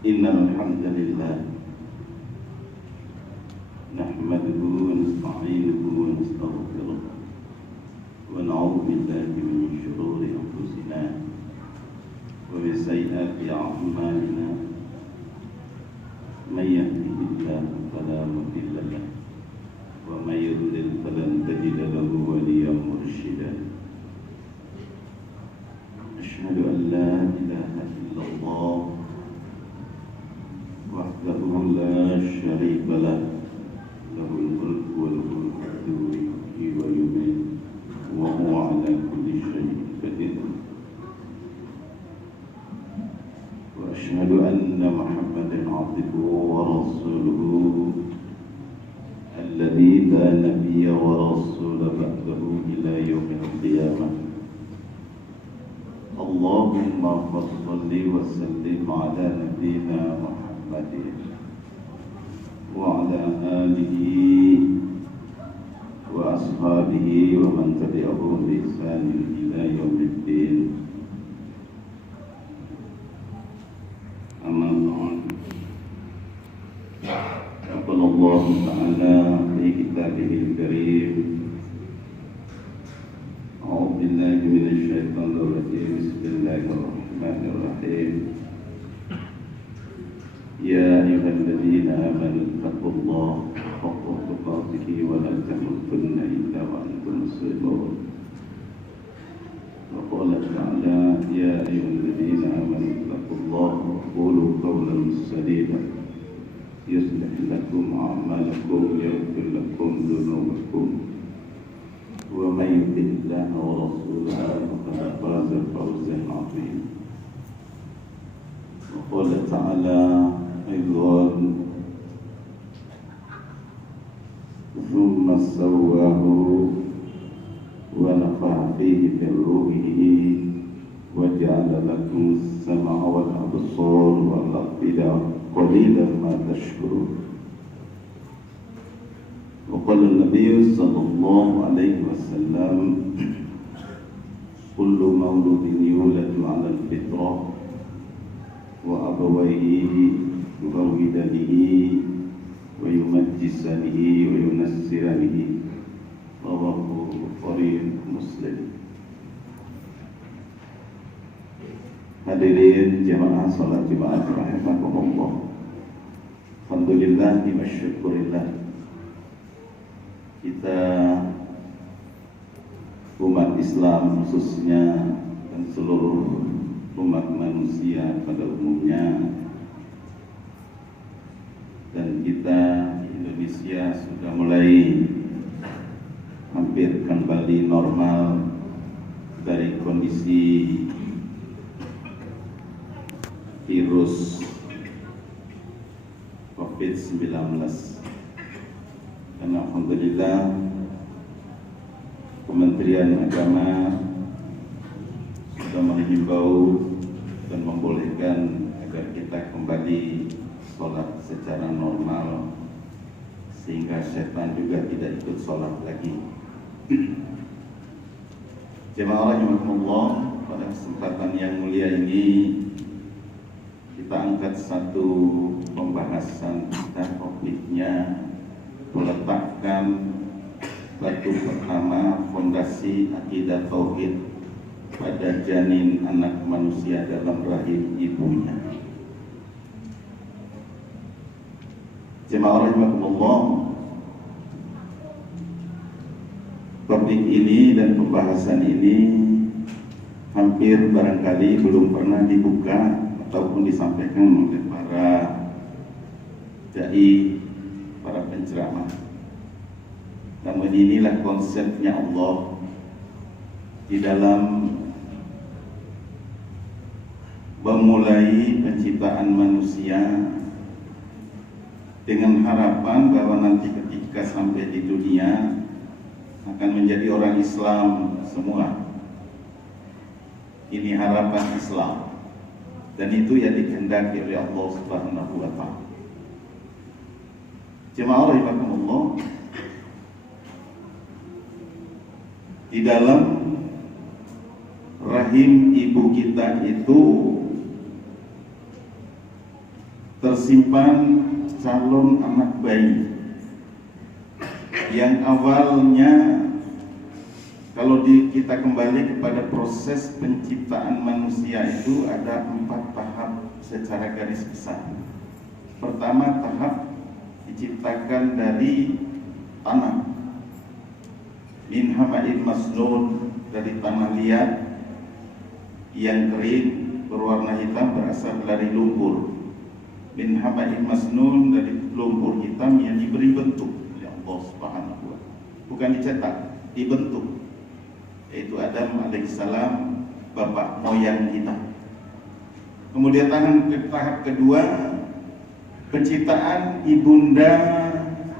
Innal hamdalillah nahmaduhu wa nasta'inuhu wa nastaghfiruh wa na'udzu billahi min shururi anfusina wa min sayyiati a'malina may yahdihillahu fala mudilla lahu wa may yudlil falan tajida lahu waliyyan mursyida. Asyhadu an la ilaha illallah wahdahu la syarika lah, lahul mulku wa lahul hamdu yuhyi wa yumiitu wa huwa ala kulli syai'in qadir. Wa asyhadu anna Muhammadan abduhu wa rasuluhu alladzi la nabiyya wa rasula ba'dahu ila yaumil qiyamah. Allahumma shalli wa sallim ala nabiyyina wa ala alihi wa ashabihi wa man tabi'ahum bi ihsanin ila yaumiddin. Amma ba'd. Qala Allah Ta'ala fi kitabihil karim. A'udzu billahi minasy syaithanir rajim. Bismillahirrahmanirrahim. Ya ayyuhalladzina amanu taqullaha haqqa tuqatih wa la tamutunna illa wa antum muslimun. Wa qala ta'ala ya ayyuhalladzina سديدا يصلح لكم أعمالكم ويغفر لكم ذنوبكم ومن يطع الله ورسوله فقد فاز فوزا عظيما. وقال تعالى أيضا ثم سواه ونفخ فيه من روحه وجعل لكم السمع والأبصار والأفئدة قليلا ما تشكرون. وقال النبي صلى الله عليه وسلم كل مولود يولد على الفطرة وأبويه يهودانه ويمجسانه وينصرانه. رواه البخاري Muslim. Hadirin jamaah salat Jumat rahimakumullah. Alhamdulillah wa syukurillah. Kita umat Islam khususnya dan seluruh umat manusia pada umumnya, dan kita Indonesia sudah mulai hampir kembali normal dari kondisi virus COVID-19. Dan alhamdulillah Kementerian Agama sudah menghimbau dan membolehkan agar kita kembali sholat secara normal, sehingga setan juga tidak ikut sholat lagi. Jemaah rahimakumullah, pada kesempatan yang mulia ini kita angkat satu pembahasan kita, topiknya meletakkan batu pertama fondasi akidah tauhid pada janin anak manusia dalam rahim ibunya. Jemaah rahimakumullah, topik ini dan pembahasan ini hampir barangkali belum pernah dibuka ataupun disampaikan oleh para dai, para penceramah. Namun inilah konsepnya Allah di dalam memulai penciptaan manusia, dengan harapan bahwa nanti ketika sampai di dunia akan menjadi orang Islam semua. Ini harapan Islam, dan itu yang dikehendaki oleh Allah Subhanahu wa Ta'ala. Jemaah rahimakumullah, di dalam rahim ibu kita itu tersimpan calon anak bayi yang awalnya, kalau kita kembali kepada proses penciptaan manusia itu ada 4 tahap secara garis besar. Pertama, tahap diciptakan dari tanah, min hama'in masnun, dari tanah liat yang kering berwarna hitam berasal dari lumpur. Min hama'in masnun, dari lumpur hitam yang diberi bentuk oleh Allah Subhanahu wa Ta'ala, bukan dicetak, dibentuk, yaitu Adam alaihissalam, bapak moyang kita. Kemudian tahap kedua, penciptaan ibunda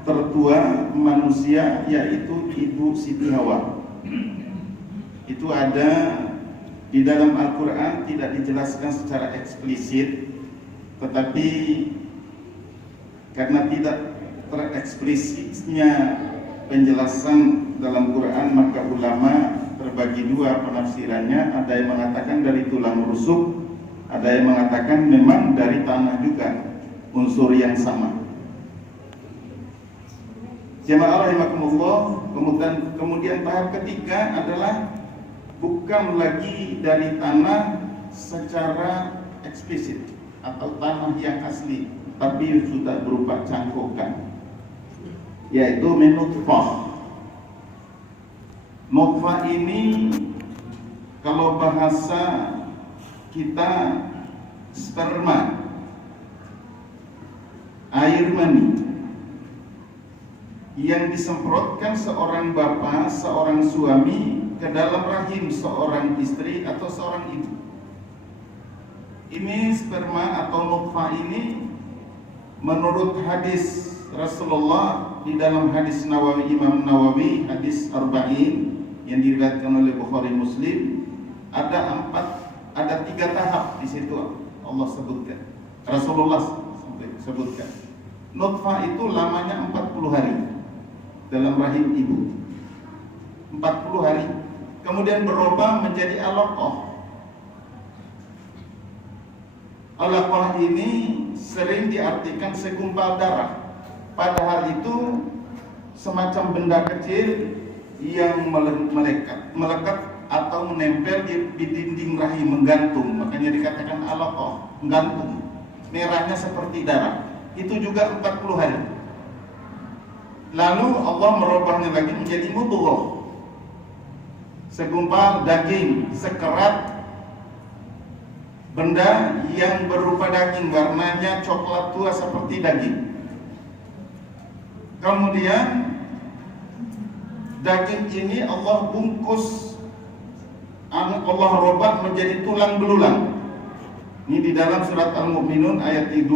tertua manusia, yaitu Ibu Siti Hawa. Itu ada di dalam Al-Quran, tidak dijelaskan secara eksplisit, tetapi karena tidak tereksplisitnya penjelasan dalam Quran, maka ulama terbagi 2 penafsirannya. Ada yang mengatakan dari tulang rusuk, ada yang mengatakan memang dari tanah juga, unsur yang sama. Jemaah rahimakumullah, kemudian tahap ketiga adalah bukan lagi dari tanah secara eksplisit atau tanah yang asli, tapi sudah berupa cangkokan, yaitu nutfah. Nutfah ini kalau bahasa kita sperma, air mani yang disemprotkan seorang bapak, seorang suami ke dalam rahim seorang istri atau seorang ibu. Ini sperma atau nutfah ini menurut hadis Rasulullah di dalam hadis Nawawi, Imam Nawawi, hadis Arba'in yang diriwayatkan oleh Bukhari Muslim, ada 3 tahap di situ Allah sebutkan. Rasulullah sebutkan. Nutfah itu lamanya 40 hari dalam rahim ibu. 40 hari. Kemudian berubah menjadi alaqah. Alaqah ini sering diartikan segumpal darah. Padahal itu semacam benda kecil yang melekat atau menempel di dinding rahim, menggantung. Makanya dikatakan alaqah, menggantung. Merahnya seperti darah. Itu juga 40 hari. Lalu Allah merubahnya lagi menjadi mudghah, segumpal daging, sekerat benda yang berupa daging, warnanya coklat tua seperti daging. Kemudian daging ini Allah bungkus, Allah rubah menjadi tulang belulang. Ini di dalam surat Al-Mu'minun ayat 12,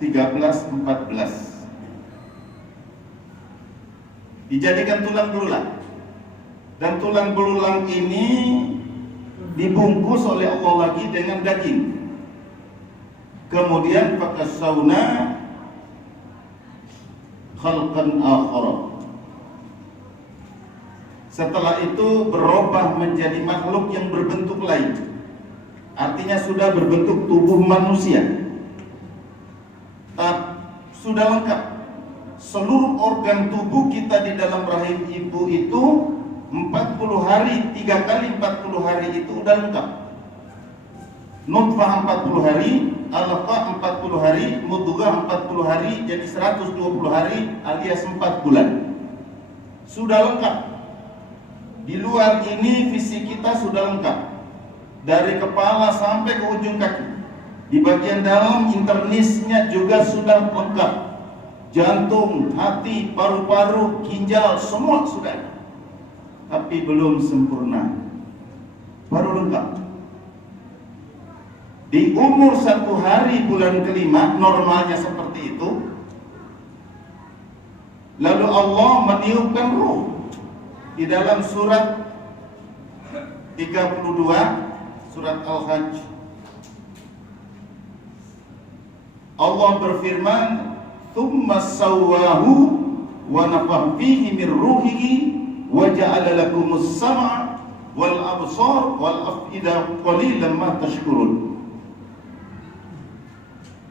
13, 14. Dijadikan tulang belulang, dan tulang belulang ini dibungkus oleh Allah lagi dengan daging. Kemudian fakasawna khalqan akhar. Setelah itu berubah menjadi makhluk yang berbentuk lain. Artinya sudah berbentuk tubuh manusia. Sudah lengkap. Seluruh organ tubuh kita di dalam rahim ibu itu 40 hari, 3 kali 40 hari itu udah lengkap. Nutfah 40 hari, alaqah 40 hari, mudghah 40 hari, jadi 120 hari alias 4 bulan. Sudah lengkap. Di luar ini fisik kita sudah lengkap. Dari kepala sampai ke ujung kaki. Di bagian dalam internisnya juga sudah lengkap. Jantung, hati, paru-paru, ginjal, semua sudah ada. Tapi belum sempurna. Baru lengkap. Di umur 1 hari bulan kelima, normalnya seperti itu. Lalu Allah meniupkan ruh. Di dalam surat 32, surat Al-Hajj, Allah berfirman, "Tsumma sawwahu wa nafaha fihi min ruhihi wa ja'ala lakumus sam'a wal absar wal af'ida qalilan ma tashkurun."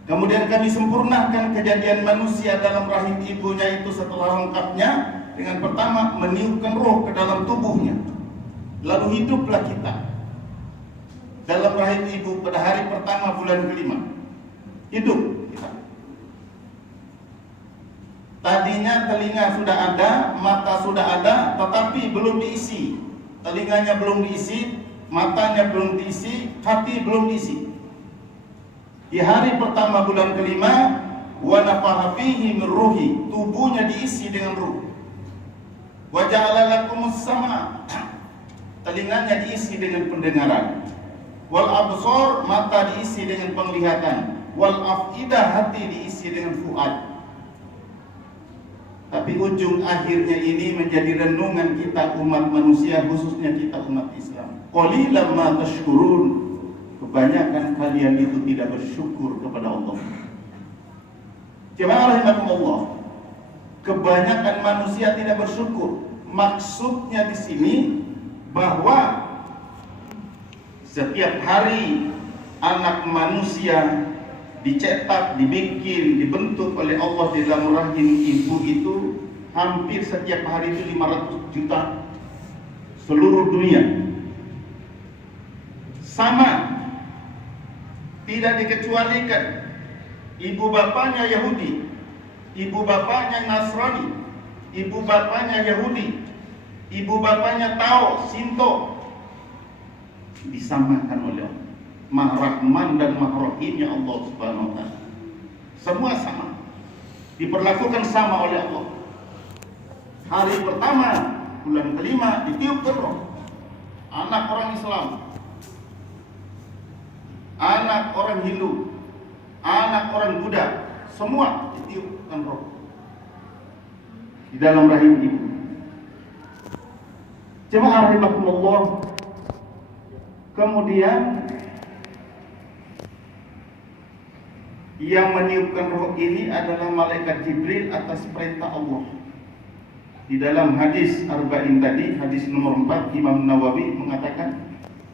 Kemudian kami sempurnakan kejadian manusia dalam rahim ibunya itu setelah lengkapnya dengan pertama meniupkan roh ke dalam tubuhnya. Lalu hiduplah kita dalam rahim ibu pada hari pertama bulan kelima. Hidup kita. Tadinya telinga sudah ada, mata sudah ada, tetapi belum diisi. Telinganya belum diisi, matanya belum diisi, hati belum diisi. Di hari pertama bulan kelima, wa nafaha fihi min ruhi, tubuhnya diisi dengan ruh. Wa ja'ala lakumus sama', telinganya diisi dengan pendengaran. Wal absar, mata diisi dengan penglihatan. Wal af'idah, hati diisi dengan fuad. Tapi ujung akhirnya ini menjadi renungan kita umat manusia, khususnya kita umat Islam. Qalilan ma tashkurun. Kebanyakan kalian itu tidak bersyukur kepada Allah. Jemaah rahimakumullah, kebanyakan manusia tidak bersyukur. Maksudnya di sini bahwa setiap hari anak manusia dicetak, dibikin, dibentuk oleh Allah di dalam rahim ibu itu hampir setiap hari itu 500 juta seluruh dunia. Sama, tidak dikecualikan. Ibu bapaknya Yahudi, ibu bapaknya Nasrani, ibu bapaknya Yahudi, ibu bapaknya Tao, Sinto, disamakan oleh Allah. Maha Rahman dan Maha Rahimnya Allah Subhanahu wa ta'ala. Semua sama. diperlakukan sama oleh Allah. Hari pertama bulan kelima ditiupkan roh. Anak orang Islam, anak orang Hindu, anak orang Buddha, semua ditiupkan roh di dalam rahim ibu. Jemaah rahimakumullah. Kemudian yang meniupkan roh ini adalah malaikat Jibril atas perintah Allah. Di dalam hadis Arba'in tadi, hadis nomor 4, Imam Nawawi mengatakan,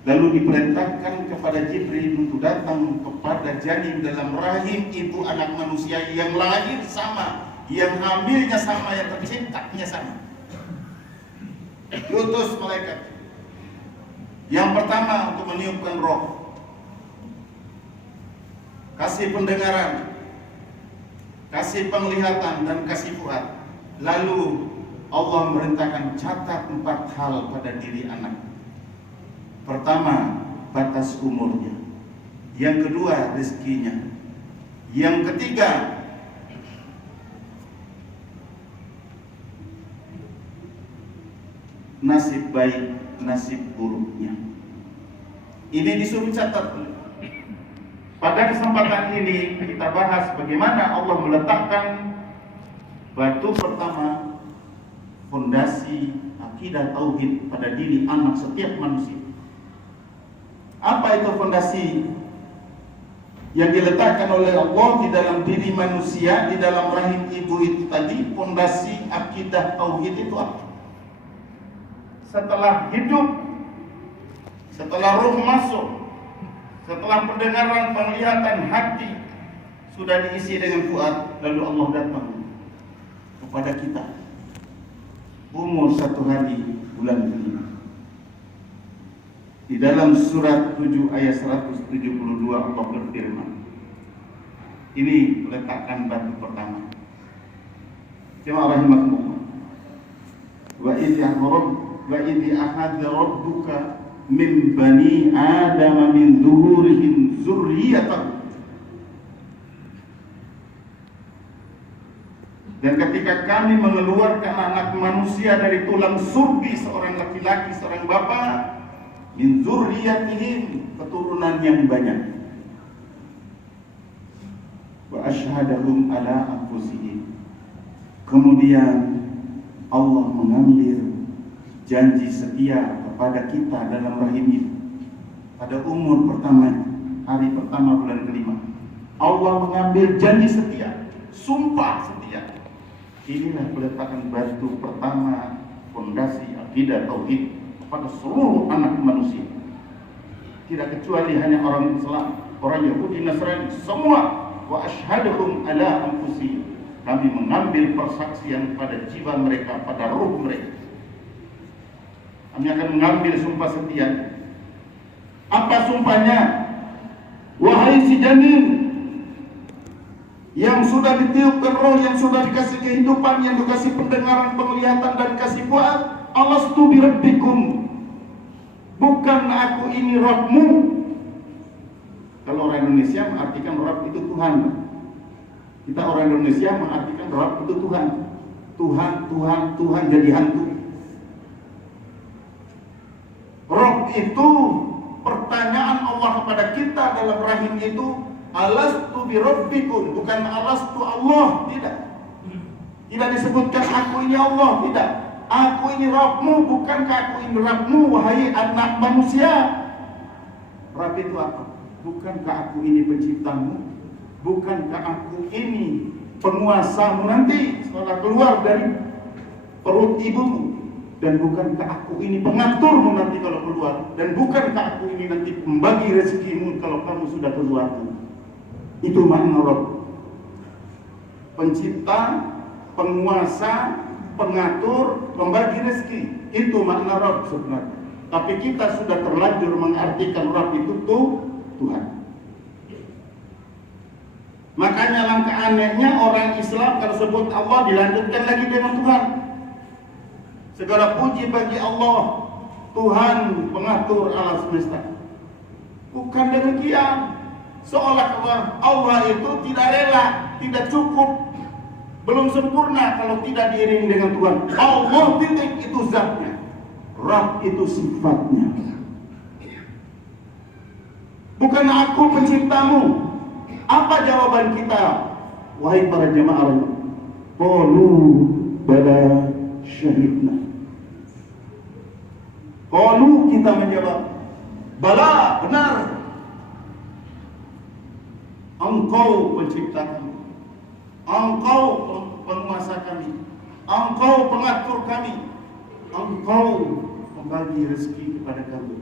lalu diperintahkan kepada Jibril untuk datang kepada janin dalam rahim ibu anak manusia yang lahir sama, yang hamilnya sama, yang terciptanya sama. Diutus malaikat yang pertama untuk meniupkan roh, kasih pendengaran, kasih penglihatan, dan kasih fuad. Lalu Allah merintahkan catat 4 hal pada diri anak. Pertama, batas umurnya. Yang kedua, rezekinya. Yang ketiga, nasib baik, nasib buruknya. Ini disuruh catat. Pada kesempatan ini kita bahas bagaimana Allah meletakkan batu pertama, fondasi akidah tauhid pada diri anak setiap manusia. Apa itu fondasi yang diletakkan oleh Allah di dalam diri manusia, di dalam rahim ibu itu tadi? Fondasi akidah tauhid itu apa? Setelah hidup, setelah ruh masuk, setelah pendengaran, penglihatan, hati sudah diisi dengan fuad, lalu Allah datang kepada kita umur 1 hari bulan kelima. Di dalam surat 7 ayat 172 Allah berfirman, ini letakkan batu pertama. Jemaah rahimakumullah. Wa idh ahadza rabbuka min bani Adam min zuhurihim dzurriyyatahum. Dan ketika kami mengeluarkan anak manusia dari tulang surbi seorang laki-laki, seorang bapak, min dzurriyyatihim, keturunan yang banyak. Wa asyhadahum ala anfusihim. Kemudian Allah mengambil janji setia kepada kita dalam rahim itu pada umur pertama, hari pertama bulan kelima. Allah mengambil janji setia, sumpah setia. Inilah peletakan batu pertama fondasi akidah tauhid pada seluruh anak manusia. Tidak kecuali hanya orang Islam, orang Yahudi, Nasrani, semua. Wa asyhadahum ala anfusihim. Kami mengambil persaksian pada jiwa mereka, pada ruh mereka. Kami akan mengambil sumpah setia. Apa sumpahnya? Wahai si janin yang sudah ditiupkan roh, yang sudah dikasih kehidupan, yang dikasih pendengaran, penglihatan, dan kasih fuad, alastu bi rabbikum, bukan aku ini Rabbmu. Kalau orang Indonesia mengartikan Rabb itu Tuhan. Kita orang Indonesia mengartikan Rabb itu Tuhan. Tuhan, Tuhan, Tuhan jadi hantu. Rabb itu pertanyaan Allah kepada kita dalam rahim itu, alastu bi rabbikum, bukan alastu Allah, tidak. Tidak disebutkan aku ini Allah, tidak. Aku ini Rabbmu, bukankah aku ini Rabbmu, wahai anak manusia. Rabb itu apa? Bukankah aku ini penciptamu? Bukankah aku ini penguasamu nanti setelah keluar dari perut ibumu? Dan bukankah aku ini pengaturmu nanti kalau keluar? Dan bukankah aku ini nanti pembagi rezekimu kalau kamu sudah keluar? Itu makna Rabb. Pencipta, penguasa, pengatur, pembagi rezeki. Itu makna Rabb sebenarnya. Tapi kita sudah terlanjur mengartikan Rabb itu Tuhan. Makanya langkah anehnya orang Islam kalau sebut Allah dilanjutkan lagi dengan Tuhan. Segala puji bagi Allah, Tuhan pengatur alam semesta. Bukan demikian. Seolah-olah Allah itu tidak rela, tidak cukup belum sempurna kalau tidak diiringi dengan Tuhan. Allah titik itu zatnya, Rabb itu sifatnya. Bukan aku penciptamu. Apa jawaban kita, wahai para jemaah? Qalu bala syahidna. Qalu, kita menjawab, bala, benar. Engkau pencipta kami, Engkau penguasa kami, Engkau pengatur kami, Engkau membagi rezeki kepada kami.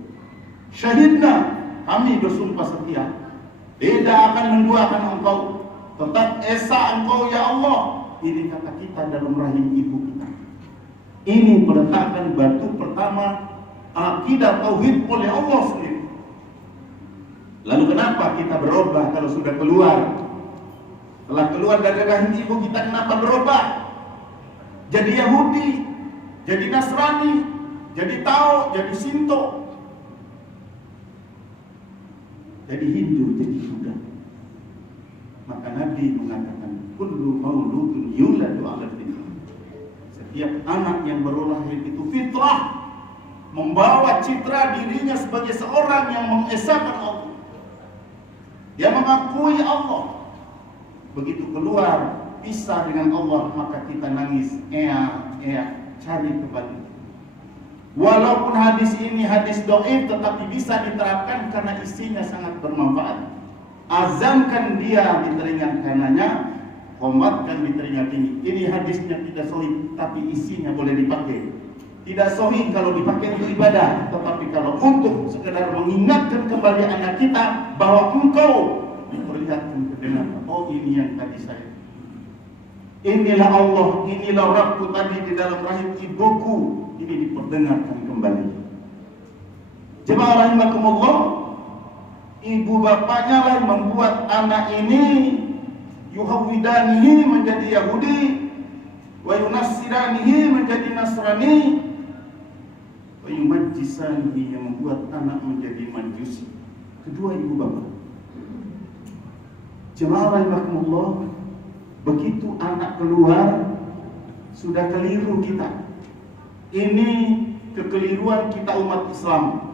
Syahidna, kami bersumpah setia, tidak akan menduakan Engkau, tetap esa Engkau ya Allah. Ini kata kita dalam rahim ibu kita. Ini peletakan batu pertama akidah tauhid oleh Allah sendiri. Lalu kenapa kita berubah kalau sudah keluar? Setelah keluar dari rahim ibu kita, kenapa berubah? Jadi Yahudi, jadi Nasrani, jadi Tao, jadi Sinto, jadi Hindu, jadi Buddha. Maka Nabi mengatakan, kullu mauludun yuladu 'alal fitrah. Setiap anak yang baru lahir itu fitrah, membawa citra dirinya sebagai seorang yang mengesahkan Allah. Dia mengakui Allah. Begitu keluar pisah dengan Allah, maka kita nangis, cari kembali. Walaupun hadis ini hadis dhaif, tetapi bisa diterapkan karena isinya sangat bermanfaat. Azamkan dia di telinga kanannya, qomatkan di telinga kiri. Ini hadisnya tidak sahih, tapi isinya boleh dipakai. Tidak sahih kalau dipakai untuk ibadah, tetapi kalau untuk sekedar mengingatkan kembali anak kita bahwa engkau diperlihatkan kedengaran. Oh, ini yang tadi saya. Inilah Allah, inilah Rabbku tadi di dalam rahim ibuku. Ini diperdengarkan kembali. Jemaah rahimakumullah, ibu bapaknya lah yang membuat anak ini yuhawidanihi menjadi Yahudi, wa yunassiranihi menjadi Nasrani, wa yumajjisanihi yang membuat anak menjadi Majusi. Kedua ibu bapak. Jemaah rahimakumullah, begitu anak keluar sudah keliru kita. Ini kekeliruan kita umat Islam.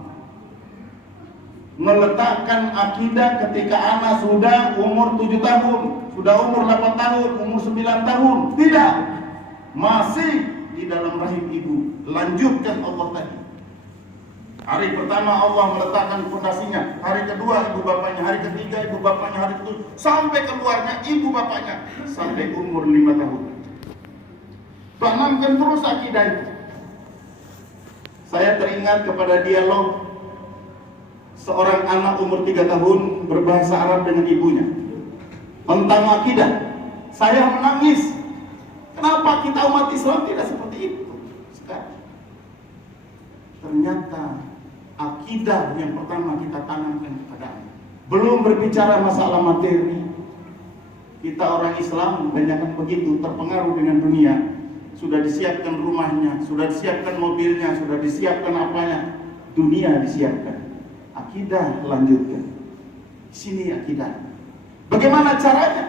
Meletakkan akidah ketika anak sudah umur 7 tahun, sudah umur 8 tahun, umur 9 tahun. Tidak. Masih di dalam rahim ibu. Lanjutkan Allah tadi. Hari pertama Allah meletakkan fondasinya, hari kedua ibu bapaknya, hari ketiga ibu bapaknya, hari ketujuh sampai keluarnya ibu bapaknya sampai umur 5 tahun. Tanamkan terus akidah itu. Saya teringat kepada dialog seorang anak umur 3 tahun berbahasa Arab dengan ibunya tentang akidah. Saya menangis. Kenapa kita umat Islam tidak seperti itu sekarang? Ternyata akidah yang pertama kita tanamkan kepada anak. Belum berbicara masalah materi. Kita orang Islam kebanyakan begitu, terpengaruh dengan dunia. Sudah disiapkan rumahnya, sudah disiapkan mobilnya, sudah disiapkan apanya. Dunia disiapkan. Akidah lanjutkan. Sini akidah. Bagaimana caranya?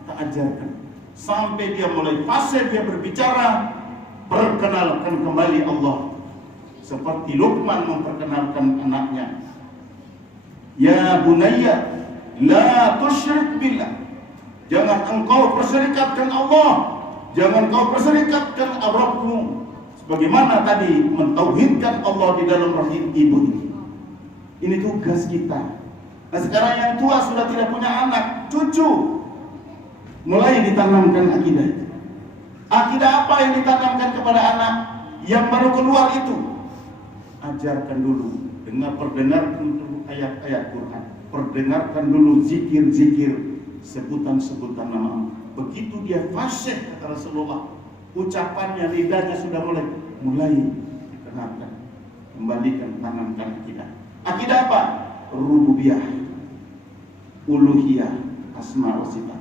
Kita ajarkan. Sampai dia mulai fase dia berbicara, perkenalkan kembali Allah. Seperti Luqman memperkenalkan anaknya. Ya bunayya, la tusyrik billah. Jangan engkau perserikatkan Allah. Jangan kau perserikatkan Rabbmu. Sebagaimana tadi mentauhidkan Allah di dalam rahim ibu ini. Ini tugas kita. Nah sekarang yang tua sudah tidak punya anak, cucu, mulai ditanamkan akidah itu. Akidah apa yang ditanamkan kepada anak yang baru keluar itu? Ajarkan dulu, perdengarkan dulu ayat-ayat Quran, perdengarkan dulu zikir-zikir, sebutan-sebutan nama Allah. Begitu dia fasih kata Rasulullah, ucapannya, lidahnya sudah mulai dikenalkan, kembalikan, tanamkan akidah. Akidah apa? Rububiyah, uluhiyah, asma wa sifat.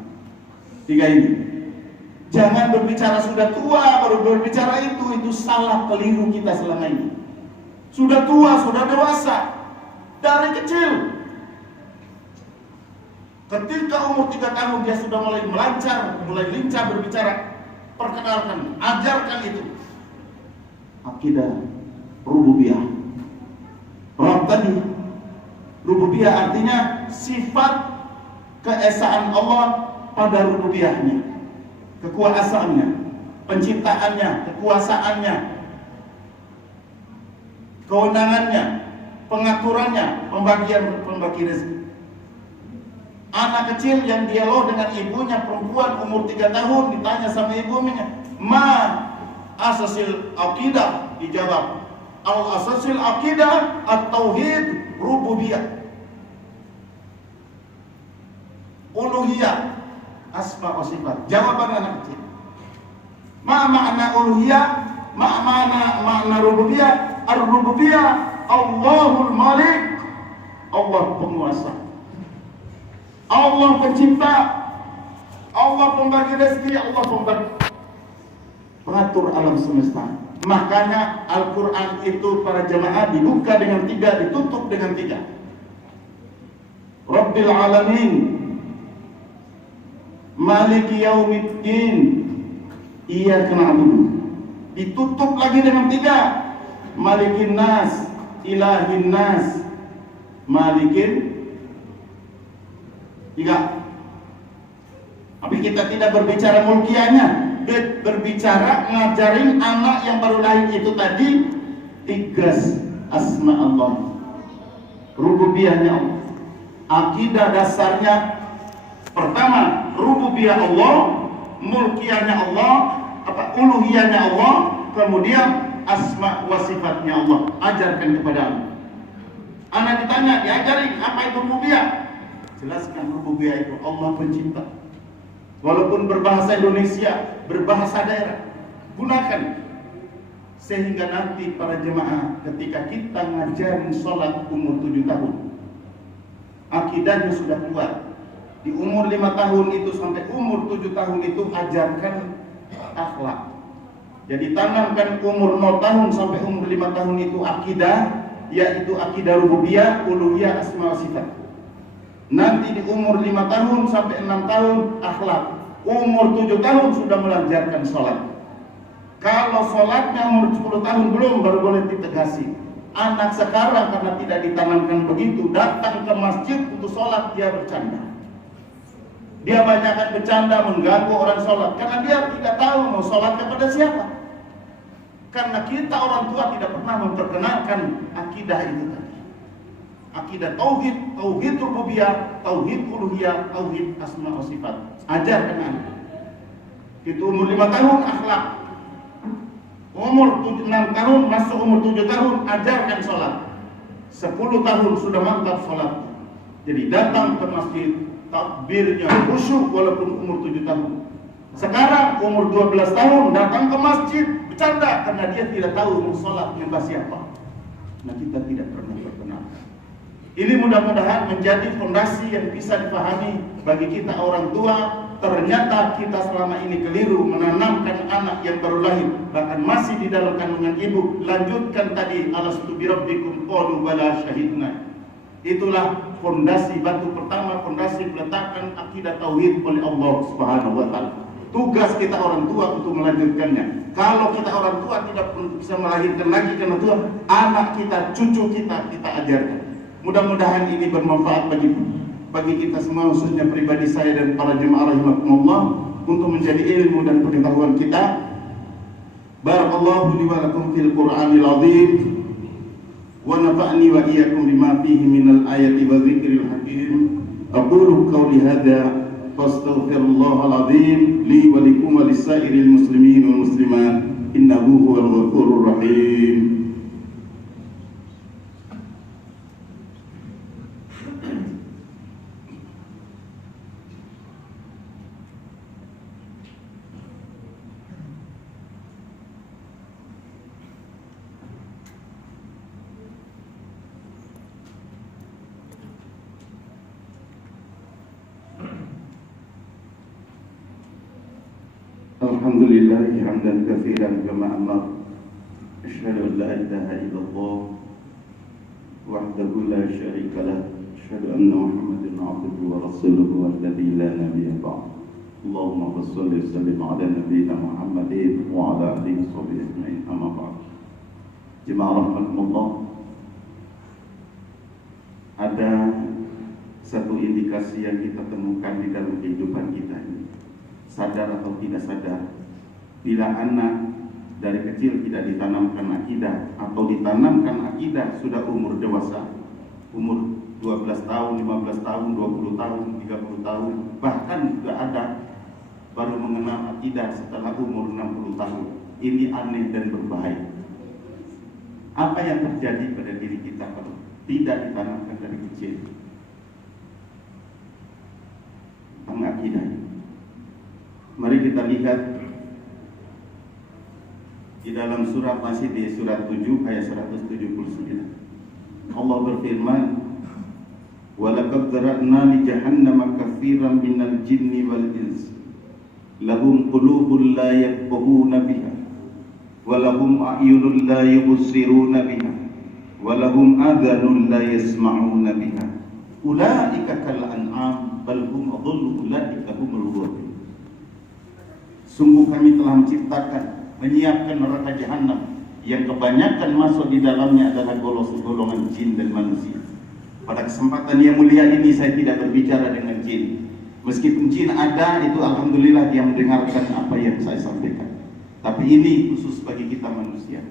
3 ini. Jangan berbicara sudah tua baru berbicara itu salah, keliru kita selama ini. Sudah tua, sudah dewasa, dari kecil Ketika umur 3 tahun dia sudah mulai melancar, mulai lincah berbicara, perkenalkan, ajarkan itu akidah rububiyah. Rob tadi, rububiyah artinya sifat keesaan Allah pada rububiyahnya, kekuasaannya, penciptaannya, kekuasaannya, kewenangannya, pengaturannya, pembagi rezeki. Anak kecil yang dialog dengan ibunya perempuan umur 3 tahun ditanya sama ibunya, "Ma asasil aqidah?" Dijawab, "Al-asasil aqidah at-tauhid rububiyah." Uluhiyah, asma wa sifat. Jawaban anak kecil. Ma makna uluhiyah? Makna rububiyah? Ar-rububiyah Allahul Malik, Allah penguasa, Allah pencipta, Allah pembagi rezeki, Allah pengatur alam semesta. Makanya Al-Quran itu para jemaah dibuka dengan 3, ditutup dengan 3. Rabbil Alamin, Maliki Yaumiddin, Iyyaka na'budu. Ditutup lagi dengan 3. Malikin Nas, Ilahin Nas, Malikin 3. Tapi kita tidak berbicara mulkiahnya, berbicara ngajarin anak yang baru lahir itu tadi 3 asma Allah, rububiyahnya Allah. Akidah dasarnya pertama rububiyah Allah, mulkiahnya Allah, uluhiyahnya Allah, kemudian asma wa sifatnya Allah. Ajarkan kepada anak. Anak ditanya, diajarin apa itu rububiyah? Jelaskan rububiyah itu Allah pencipta. Walaupun berbahasa Indonesia, berbahasa daerah, gunakan. Sehingga nanti para jemaah ketika kita ngajarin sholat umur 7 tahun, akidahnya sudah kuat. Di umur 5 tahun itu sampai umur 7 tahun itu ajarkan akhlak. Jadi tanamkan umur 0 tahun sampai umur 5 tahun itu akidah, yaitu akidah rububiyah, uluhiyah, asma wa sifat. Nanti di umur 5 tahun sampai 6 tahun akhlak. Umur 7 tahun sudah mengajarkan sholat. Kalau sholatnya umur 10 tahun belum, baru boleh ditegasi. Anak sekarang karena tidak ditanamkan begitu, datang ke masjid untuk sholat dia bercanda. Dia banyakkan bercanda, mengganggu orang sholat karena dia tidak tahu mau sholat kepada siapa. Karena kita orang tua tidak pernah memperkenalkan akidah itu tadi. Akidah tauhid, tauhid rububiyah, tauhid uluhiyah, tauhid asma wa sifat. Ajarkan anak. Itu umur 5 tahun akhlak. Umur 6 tahun masuk umur 7 tahun ajarkan sholat. 10 tahun sudah mantap sholat. Jadi datang ke masjid, takbirnya khusyuk walaupun umur 7 tahun. Sekarang umur 12 tahun datang ke masjid bercanda karena dia tidak tahu mau sholat menyembah siapa. Nah kita tidak pernah perkenalkan. Ini mudah-mudahan menjadi fondasi yang bisa dipahami bagi kita orang tua. Ternyata kita selama ini keliru menanamkan anak yang baru lahir, bahkan masih di dalam kandungan ibu. Lanjutkan tadi, alastu birabbikum qalu bala syahidna. Itulah fondasi batu pertama, fondasi peletakan akidah tauhid oleh Allah Subhanahu wa taala. Tugas kita orang tua untuk melanjutkannya. Kalau kita orang tua tidak bisa melahirkan lagi karena Tuhan, anak kita, cucu kita ajarkan. Mudah-mudahan ini bermanfaat bagi kita semua, khususnya pribadi saya dan para jemaah rahimakumullah, untuk menjadi ilmu dan pengetahuan kita. Barakallahu li wa lakum fil Qur'anil azim wa nafa'ni wa iyyakum bima fihi minal ayati wa dzikril hakim. Aqulu qawli hadza wastaghfirullahal azim li wa lakum wa lisairil muslimin wal muslimat innahu huwal ghafurur rahim. Alhamdulillahi hamdan katsiran kama amara. Asyhadu an la ilaha illallah wahdahu la syarika lah. Asyhadu anna Muhammadan عبده ورسوله الذي لا نبي بعده اللهم صل وسلم على نبينا محمد وعلى آله وصحبه أجمعين أما بعد jemaah rahmatullah, ada satu indikasi yang kita temukan di dalam kehidupan kita ini, sadar atau tidak sadar, bila anak dari kecil tidak ditanamkan akidah atau ditanamkan akidah sudah umur dewasa, umur 12 tahun, 15 tahun, 20 tahun, 30 tahun, bahkan juga ada baru mengenal akidah setelah umur 60 tahun. Ini aneh dan berbahaya. Apa yang terjadi pada diri kita kalau tidak ditanamkan dari kecil tentang akidah? Mari kita lihat di dalam surat, masih di surat 7 ayat 179. Allah berfirman, "Walaqad zara'na li jahannama katsiran minal jinni wal ins lahum qulubun la yafqahuna biha wa lahum a'yunun la yubsiruna biha wa lahum adhanun la yasma'una biha ulaika kal an'am bal hum adallu ulaika humul ghafilun." Sungguh kami telah menciptakan, menyiapkan neraka jahanam yang kebanyakan masuk di dalamnya adalah golongan jin dan manusia. Pada kesempatan yang mulia ini saya tidak berbicara dengan jin. Meskipun jin ada, itu alhamdulillah dia mendengarkan apa yang saya sampaikan. Tapi ini khusus bagi kita manusia.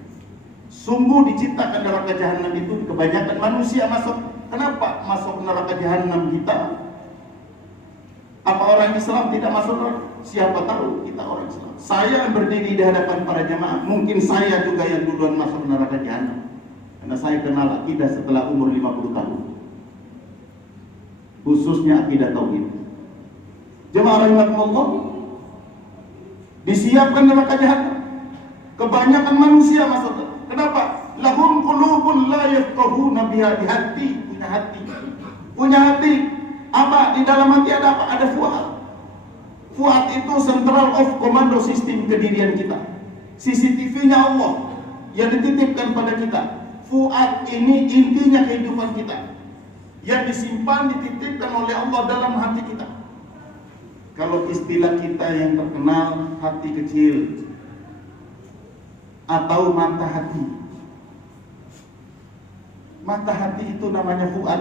Sungguh diciptakan neraka jahanam itu kebanyakan manusia masuk. Kenapa masuk neraka jahanam kita? Apa orang Islam tidak masuk neraka? Siapa tahu kita orang Islam. Saya yang berdiri di hadapan para jamaah, mungkin saya juga yang duluan masuk neraka jahanam. Karena saya kenal akidah setelah umur 50 tahun. Khususnya akidah tauhid. Jemaah rahimakumullah, disiapkan neraka jahanam. Kebanyakan manusia masuk. Kenapa? Lahum qulubun la yafqahuna biha, di hati, punya hati. Punya hati. Apa? Di dalam hati ada apa? Ada fuad. Fuad itu central of commando sistem kedirian kita. CCTV-nya Allah yang dititipkan pada kita. Fuad ini intinya kehidupan kita, yang disimpan, dititipkan oleh Allah dalam hati kita. Kalau istilah kita yang terkenal, hati kecil atau mata hati. Mata hati itu namanya fuad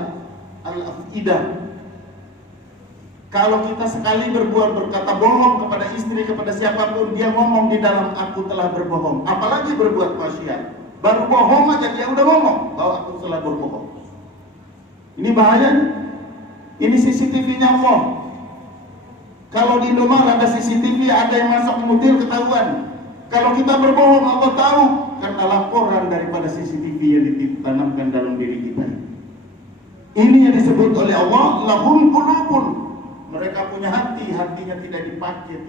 al-afidah. Kalau kita sekali berkata bohong kepada istri, kepada siapapun, dia ngomong di dalam, aku telah berbohong. Apalagi berbuat maksiat, baru bohong aja dia udah ngomong bahwa aku telah berbohong. Ini bahaya. Ini CCTV-nya Allah. Kalau di Indomaret ada CCTV, ada yang masuk mobil ketahuan. Kalau kita berbohong, Allah tahu karena laporan daripada CCTV yang ditanamkan dalam diri kita. Ini yang disebut oleh Allah lahum qulubun. Mereka punya hati, hatinya tidak dipakai,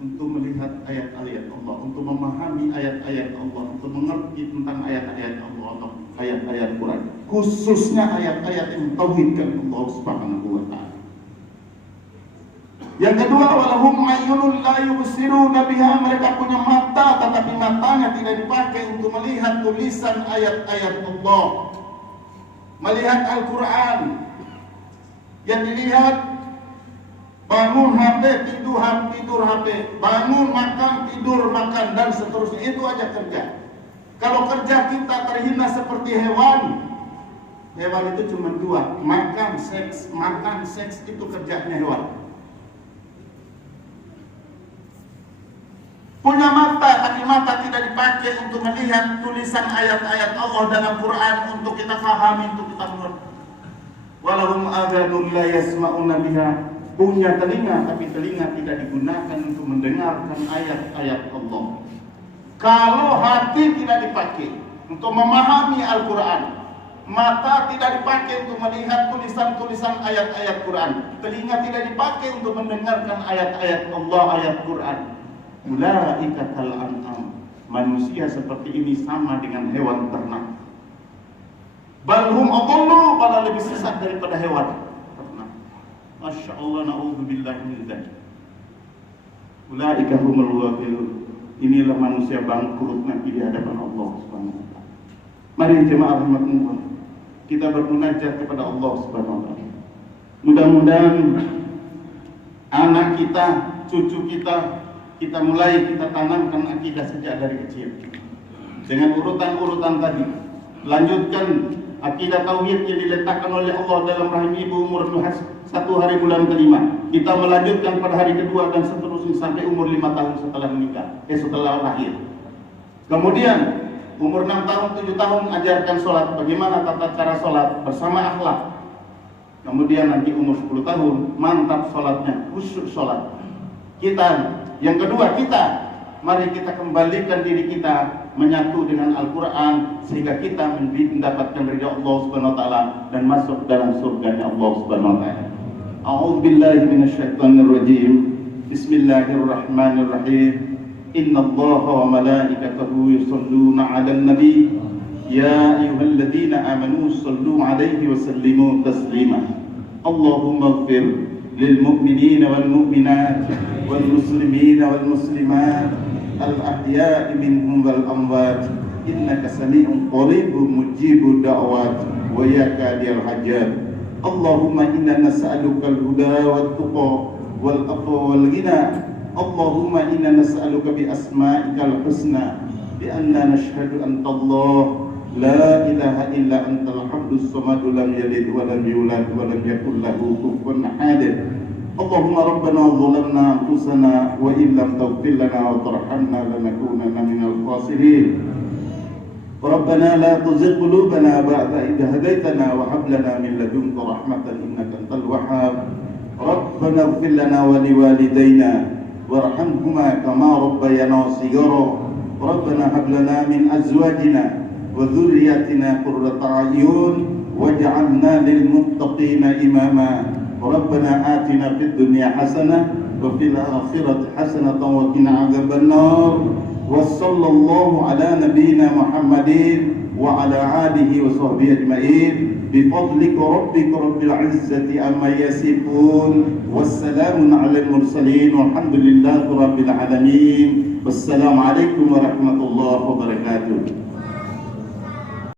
untuk melihat ayat-ayat Allah, untuk memahami ayat-ayat Allah, untuk mengerti tentang ayat-ayat Allah atau ayat-ayat Quran, khususnya ayat-ayat yang tauhidkan Allah Subhanahu wa ta'ala. Yang kedua, walahum ayyunun la yubsiruna biha, mereka punya mata tetapi matanya tidak dipakai untuk melihat tulisan ayat-ayat Allah, melihat Al-Quran. Yang dilihat bangun HP, tidur HP, bangun makan, tidur makan, dan seterusnya. Itu aja kerja. Kalau kerja kita terhina seperti hewan. Hewan itu cuma dua, makan, seks itu kerjanya hewan. Punya mata, tapi mata tidak dipakai untuk melihat tulisan ayat-ayat Allah dalam Quran, untuk kita fahami, untuk kita mengerti. Walahum adhanun la yasma'una biha, punya telinga tapi telinga tidak digunakan untuk mendengarkan ayat-ayat Allah. Kalau hati tidak dipakai untuk memahami Al-Quran, mata tidak dipakai untuk melihat tulisan-tulisan ayat-ayat Quran, telinga tidak dipakai untuk mendengarkan ayat-ayat Allah, ayat Quran, ulaika kal an'am, manusia seperti ini sama dengan hewan ternak. Balhum adallu, malah lebih sesat daripada hewan ternak. Masya Allah, na'udzubillahi min dzalik. Ulaika humul ghafilun. Inilah manusia bangkrut nanti di hadapan Allah Subhanahu wa ta'ala. Mari jemaah rahmatullah, kita bermunajat kepada Allah Subhanahu wa ta'ala. Mudah-mudahan anak kita, cucu kita mulai kita tanamkan akidah sejak dari kecil. Dengan urutan-urutan tadi, lanjutkan akidah tauhid yang diletakkan oleh Allah dalam rahim ibu umur 1 hari bulan kelima. Kita melanjutkan pada hari kedua dan seterusnya sampai umur 5 tahun setelah menikah, setelah lahir. Kemudian umur 6 tahun, 7 tahun ajarkan sholat, bagaimana tata cara sholat bersama akhlak. Kemudian nanti umur 10 tahun mantap sholatnya, khusyuk sholat. Yang kedua mari kita kembalikan diri kita menyatu dengan Al-Quran sehingga kita mendapatkan ridha Allah Subhanahu wa taala dan masuk dalam surganya Allah Subhanahu wa taala. A'udzubillahi minasyaitonir rajim. Bismillahirrahmanirrahim. Innallaha wa malaikatahu yusholluna 'alan nabi. Ya ayyuhalladzina amanu shallu 'alaihi wa sallimu taslima. Allahumma ighfir lil mu'minina wal mu'minat wal muslimina wal muslimat al-ahya'i minhum wal amwat innaka sami'un qaribun mujibud da'wat wa ya kadiyal hajat. Allahumma inna nas'aluka al-huda wat tuqa wal afwa wal ghina. Allahumma inna nas'aluka bi asma'ikal husna bi anna nashhadu anta Allah la ilaha illa antal haddus samad lam yalid wa lam yulad wa lam yakul lahu kufuwan ahad. Allahumma rabbana zalamna anfusana wa in lam taghfir lana wa tarhamna lanakunanna minal khasirin. Rabbana la tuzigh qulubana ba'da idh hadaytana wa hab lana min ladunka rahmatan innaka antal wahhab. Rabbana ighfir lana wa liwalidayna warhamhuma kama rabbayana shighara. Rabbana hab lana min azwajina wa dhurriyyatina qurrata a'yun waj'alna lil muttaqina imama. Rabbana atina fid dunya hasanah wa fil akhirati hasanatan wa qina adzaban nar. Wa sallallahu ala nabiyyina Muhammadin wa ala alihi wa sahbihi ajma'in bi fadlika rabbika rabbil izzati amma yasifun. Wassalamun ala al-mursalin walhamdulillahi rabbil alamin. Wassalamu alaikum warahmatullahi wabarakatuh.